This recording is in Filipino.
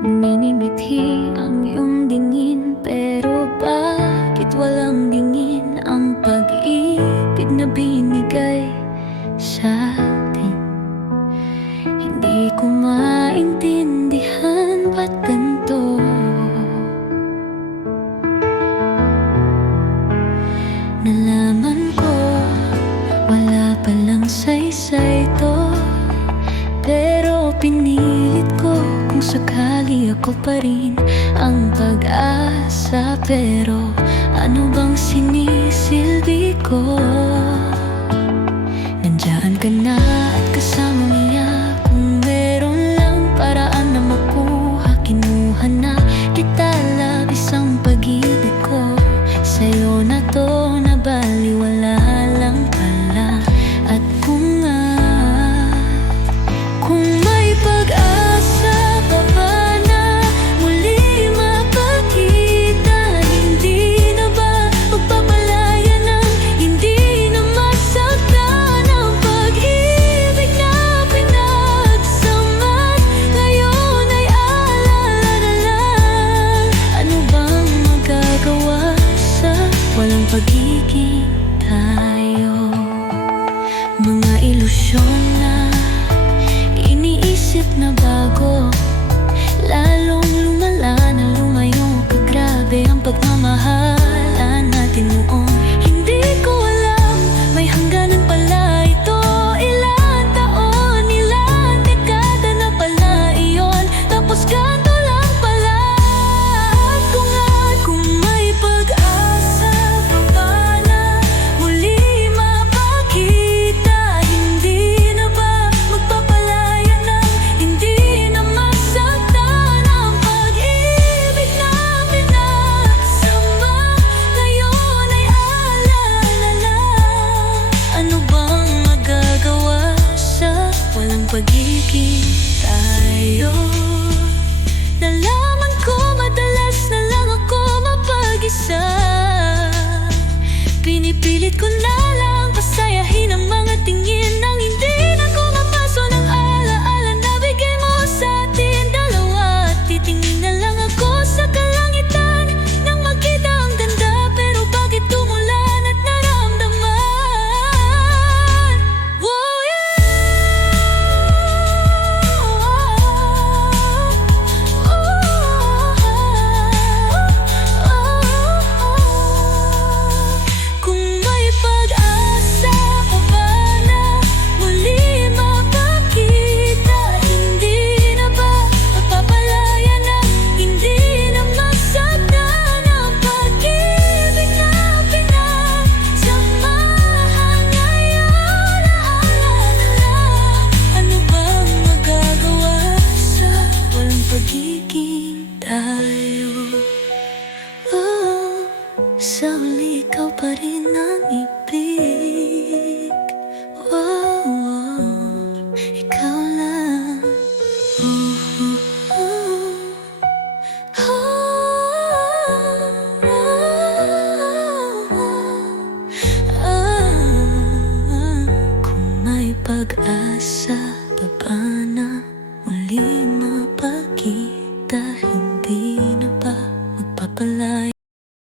Minimithi ang iyong tingin, pero bakit walang tingin ang pag-ibig na binigay sa'tin? Hindi ko maintindihan ba't ganito. Nalaman ko wala palang saysay to, pero pinilit ko kung sakali ako pa rin ang pag-asa. Pero ano bang sinisilbi ko? Nandiyan ka na at kasama niya. Kung meron lang paraan na makuha, kinuha na kita. Labis ang pag-ibig ko sa'yo na to, na baliwala lang pala. At kung may pag-asa pa ba na muli mapakita, hindi na ba magpapalaya ng hindi na masaktan ang pag-ibig na pinagsamat? Ngayon ay alala na lang. Ano bang magagawa sa walang pagiging tayo? Mga ilusyon na iniisip na bago, lalong lumala na lumayo ka. Grabe ang pagmamahalan natin noon. Hindi ko alam, may hangganan pala ito. Ilan taon, ilan dekada na pala iyon, tapos ganto lang pala. At kung may pag-asa pa ba na muli mapakita, hindi na ba magpapalaya ng hindi na masaktan ang pag-ibig na pinagsama? Ngayon ay alala na lang. Ano bang magagawa sa walang pagiging tayo? Nalaman ko madalas na lang ako mapag-isa. Pinipilit ko na lang pasayahin ang mga tingin nang hindi na ko mapaso ng alaala na bigay mo sa atin dalawa. Titingin na lang ako sa kalangitan nang makita ang ganda, pero bakit tumulan at naramdaman? Oh yeah! Kung may pag-asa pa ba na muli mapakita, hindi na ba magpapalaya ng hindi na masaktan ang pag-ibig na pinagsamahan? Ngayon alala na lang. Ano bang magagawa sa walang pagiging tayo? Oh, sa huli ikaw pa rin ang ibig.